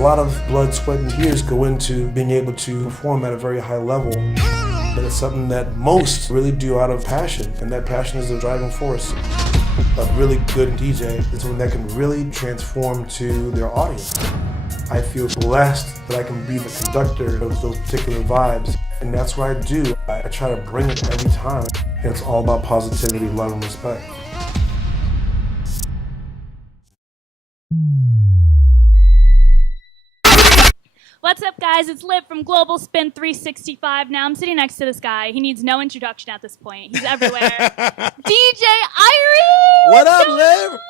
lot of blood, sweat, and tears go into being able to perform at a very high level. But it's something that most really do out of passion, and that passion is the driving force. A really good DJ is someone that can really transform to their audience. I feel blessed that I can be the conductor of those particular vibes, and that's what I do. I try to bring it every time. And it's all about positivity, love, and respect. What's up, guys? It's Liv from Global Spin 365. Now I'm sitting next to this guy. He needs no introduction at this point. He's everywhere. DJ Irie! What up, Liv?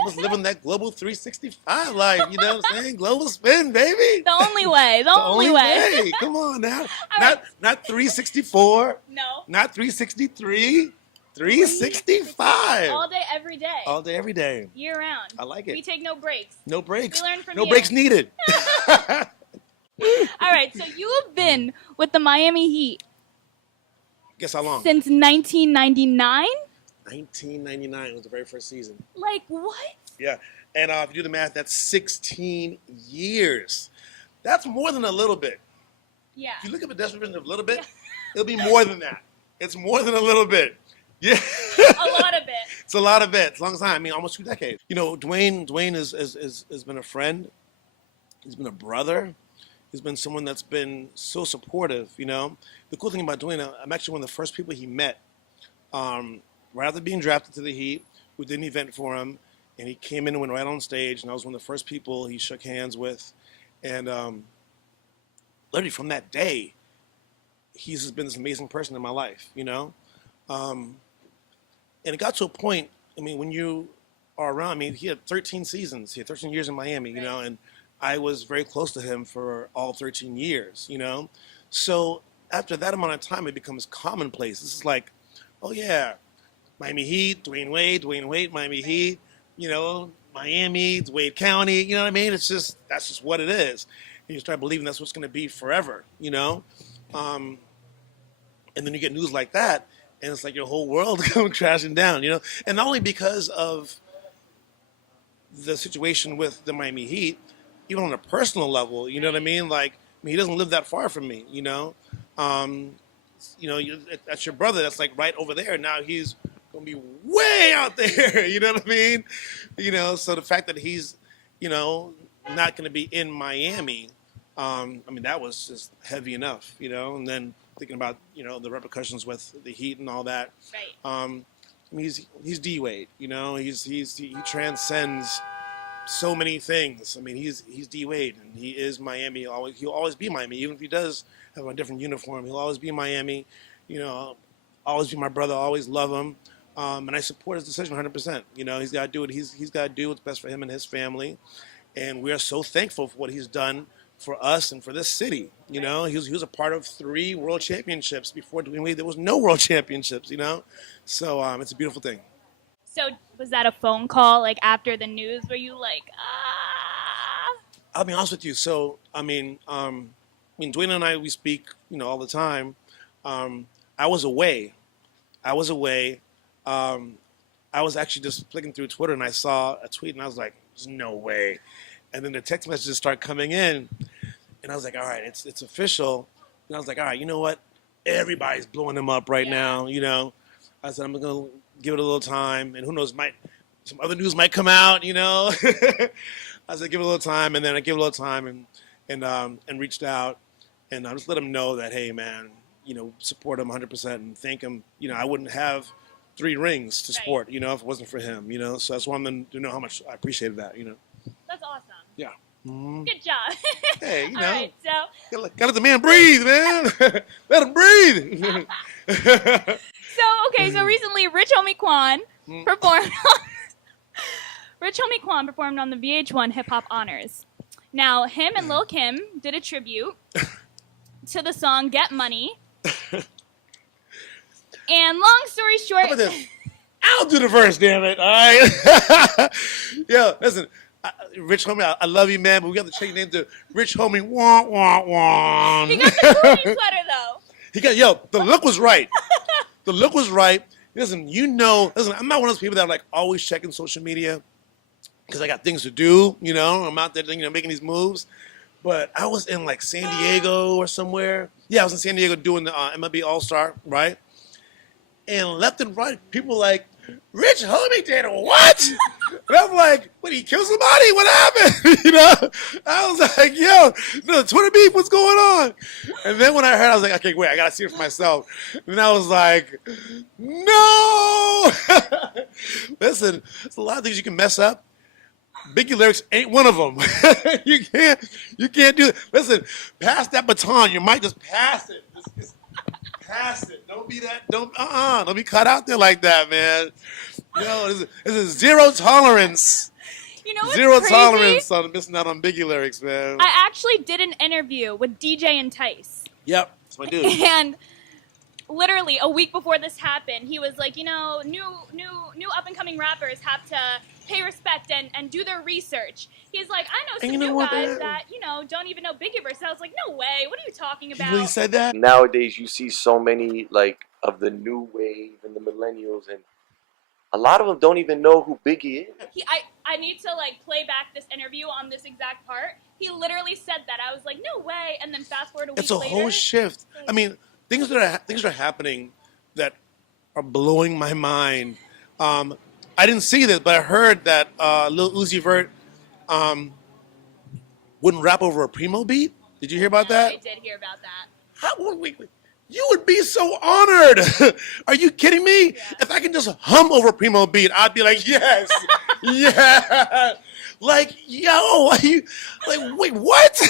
I was living that Global 365 life, you know what I'm saying? Global Spin, baby. The only way. The only way. Come on now. Not 364. No. Not 363. 365. All day, every day. All day, every day. Year round. I like it. We take no breaks. No breaks. We learn from no you. breaks needed. All right, so you have been with the Miami Heat. Guess how long? Since 1999? 1999 was the very first season. Like, what? Yeah. And if you do the math, that's 16 years. That's more than a little bit. Yeah. If you look at the definition of a little bit, it'll be more than that. It's more than a little bit. Yeah. A lot of it. It's a lot of it. It's a long time. I mean, almost 2 decades. You know, Dwayne has been a friend. He's been a brother. He's been someone that's been so supportive, you know. The cool thing about Dwayne, I'm actually one of the first people he met. Right after being drafted to the Heat, we did an event for him, and he came in and went right on stage, and I was one of the first people he shook hands with. And literally from that day, he's just been this amazing person in my life, you know. And it got to a point, I mean, when you are around, I mean, he had 13 seasons. He had 13 years in Miami, you know, and I was very close to him for all 13 years, you know. So after that amount of time, it becomes commonplace. This is like, oh, yeah, Miami Heat, Dwayne Wade, Miami Heat, you know, Miami, it's Wade County, you know what I mean? It's just, that's just what it is. And you start believing that's what's going to be forever, you know? And then you get news like that, and it's like your whole world coming crashing down, you know? And not only because of the situation with the Miami Heat, even on a personal level, you know what I mean? Like, I mean, he doesn't live that far from me, you know? You know, that's your brother that's like right over there. Now he's going to be way out there, you know what I mean? You know, so the fact that he's, you know, not going to be in Miami, I mean, that was just heavy enough, you know? And then thinking about, you know, the repercussions with the Heat and all that. Right. I mean, he's D-Wade, you know? He transcends so many things. I mean, he's D-Wade, and he is Miami. He'll always be Miami, even if he does have a different uniform. He'll always be Miami. You know, always be my brother. Always love him, and I support his decision 100%. You know, he's got to do what he's got to do what's best for him and his family, and we are so thankful for what he's done for us and for this city. You know, he was a part of 3 world championships. Before Dwayne Wade, there was no world championships. You know, so it's a beautiful thing. So was that a phone call, like, after the news? Were you like, ah? I'll be honest with you. So, I mean, Dwayne and I, we speak, you know, all the time. I was away. I was actually just flicking through Twitter, and I saw a tweet, and I was like, there's no way. And then the text messages start coming in, and I was like, all right, it's official. And I was like, all right, you know what? Everybody's blowing him up right now, you know. I said, I'm going to give it a little time, and who knows, some other news might come out, you know. I said, give it a little time, and then I gave it a little time and reached out, and I just let him know that, hey, man, you know, support him 100% and thank him. You know, I wouldn't have 3 rings to sport, you know, if it wasn't for him, you know. So that's why I'm going to know how much I appreciated that, you know. That's awesome. Yeah. Mm-hmm. Good job. Hey, you know. All right, so. Gotta let the man breathe, man. Let him breathe. So recently, Rich Homie Quan performed on the VH1 Hip Hop Honors. Now, him and Lil Kim did a tribute to the song Get Money. And long story short... How about this? I'll do the verse, damn it, all right? Yo, listen, Rich Homie, I love you, man, but we got to change your name to Rich Homie Wah Wah Wah. He got the booty sweater, though. The look was right. The look was right. Listen, I'm not one of those people that are like always checking social media. because I got things to do. You know, I'm out there, making these moves. But I was in like San Diego or somewhere. Yeah, I was in San Diego doing the MLB All Star, right? And left and right, people like, Rich Homie did what? And I'm like, what, he killed somebody? What happened? I was like, yo, no, Twitter beef, what's going on? And then when I heard, I was like, okay, wait, I gotta see it for myself. And I was like, no! Listen, there's a lot of things you can mess up. Biggie lyrics ain't one of them. you can't do it. Listen, pass that baton. You might just pass it. Just pass it. Don't be that. Don't be cut out there like that, man. This is zero tolerance. You know what's Zero crazy? tolerance on missing out on Biggie lyrics, man. I actually did an interview with DJ and Tice. Yep, that's my dude. And literally a week before this happened, he was like, new up and coming rappers have to pay respect and do their research. He's like, I know some new guys that don't even know Biggie verse. I was like, no way. What are you talking about? He really said that? Nowadays, you see so many of the new wave and the millennials, and a lot of them don't even know who Biggie is. I need to play back this interview on this exact part. He literally said that. I was like, no way. And then fast forward a week It's a later. whole shift. I mean, things are happening that are blowing my mind. I didn't see this, but I heard that Lil Uzi Vert wouldn't rap over a Primo beat. Did you hear about that? I did hear about that. You would be so honored. Are you kidding me? Yeah. If I can just hum over Primo beat, I'd be like, yes, yeah. Like, yo, wait, what?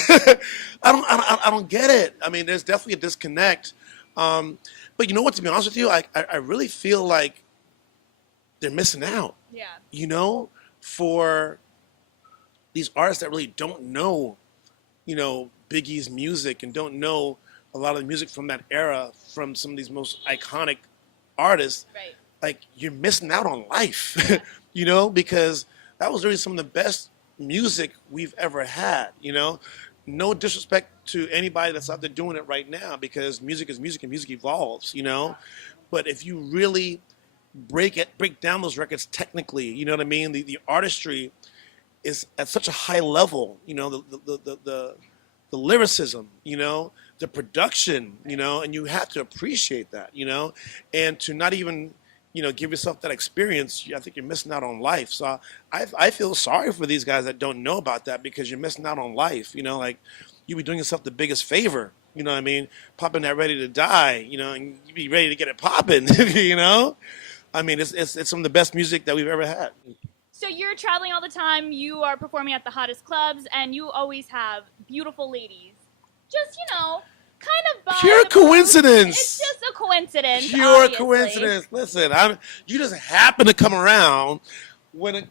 I don't get it. I mean, there's definitely a disconnect. But you know what? To be honest with you, I really feel like they're missing out. Yeah. For these artists that really don't know, Biggie's music and don't know a lot of the music from that era, from some of these most iconic artists. Right. Like, you're missing out on life, because that was really some of the best music we've ever had, No disrespect to anybody that's out there doing it right now, because music is music and music evolves, But if you really break down those records technically, you know what I mean? The artistry is at such a high level, the lyricism, the production, and you have to appreciate that, and to not even, give yourself that experience, I think you're missing out on life. So I feel sorry for these guys that don't know about that, because you're missing out on life, like you be doing yourself the biggest favor, you know what I mean? Popping that Ready to Die, and you be ready to get it popping, I mean, it's some of the best music that we've ever had. So you're traveling all the time, you are performing at the hottest clubs, and you always have beautiful ladies. Just, kind of by Pure coincidence. It's just a coincidence. Pure obviously. coincidence. Listen, you just happen to come around when,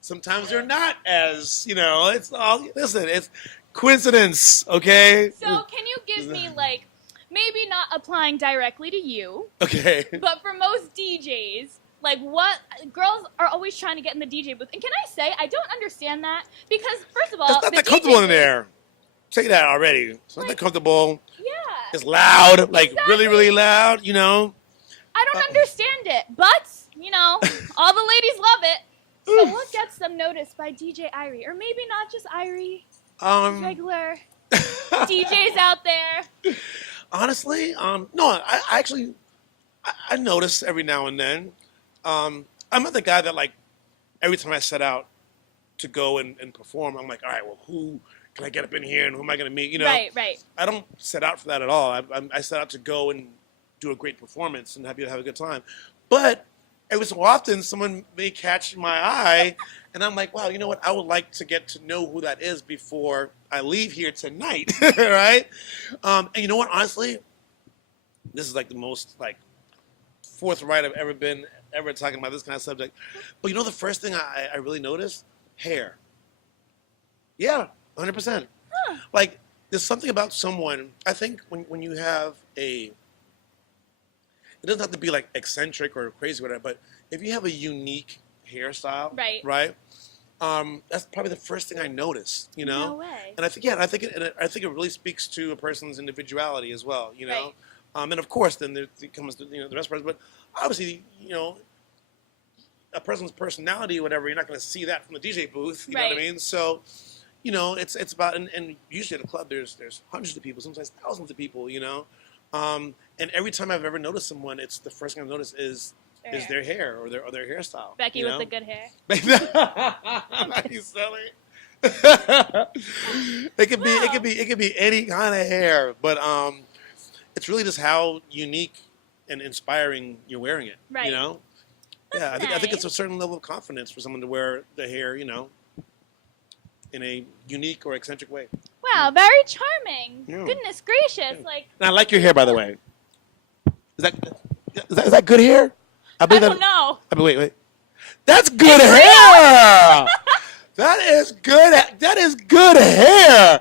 sometimes they're not as, it's all, listen, it's coincidence, okay? So can you give me, maybe not applying directly to you, okay, but for most DJs, what girls are always trying to get in the DJ booth. And can I say, I don't understand that, because first of all, it's not that comfortable in there. Say that already. It's not that comfortable. Yeah. It's loud, Exactly. really, really loud, I don't understand it, but, all the ladies love it. So what gets them noticed by DJ Irie? Or maybe not just Irie, regular DJs out there. Honestly, no, I notice every now and then. I'm not the guy that, every time I set out to go and perform, I'm like, all right, well, who can I get up in here and who am I going to meet? Right. I don't set out for that at all. I set out to go and do a great performance and have a good time. But every so often, someone may catch my eye, and I'm like, wow, you know what? I would like to get to know who that is before I leave here tonight, right? And you know what? Honestly, this is the most forthright I've ever been talking about this kind of subject. But the first thing I really noticed? Hair. Yeah, 100%. Huh. There's something about someone, I think when you have it doesn't have to be eccentric or crazy or whatever, but if you have a unique hairstyle, right? That's probably the first thing I noticed, No way. And I think it really speaks to a person's individuality as well, Right. And of course then there comes the rest of it, but obviously, a person's personality or whatever, you're not going to see that from the DJ booth. You know Right. what I mean? So, you know, it's about, and usually at a club, there's hundreds of people, sometimes thousands of people, you know? And every time I've ever noticed someone, it's the first thing I've noticed is their hair or their hairstyle. Becky you with know? the good hair. You silly. It could be any kind of hair, but it's really just how unique and inspiring you're wearing it. Right. You know? That's I think it's a nice. certain level of confidence for someone to wear the hair, you know, in a unique or eccentric way. Wow, very charming. Yeah. Goodness gracious. Like, And I like your hair, by the way. Is that good hair? I don't know. Wait. That's good hair. That is good hair.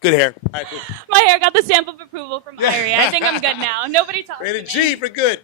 Good hair. All right, cool. My hair got the stamp of approval from Irie. I think I'm good now. Nobody talks to me. Rated G for good.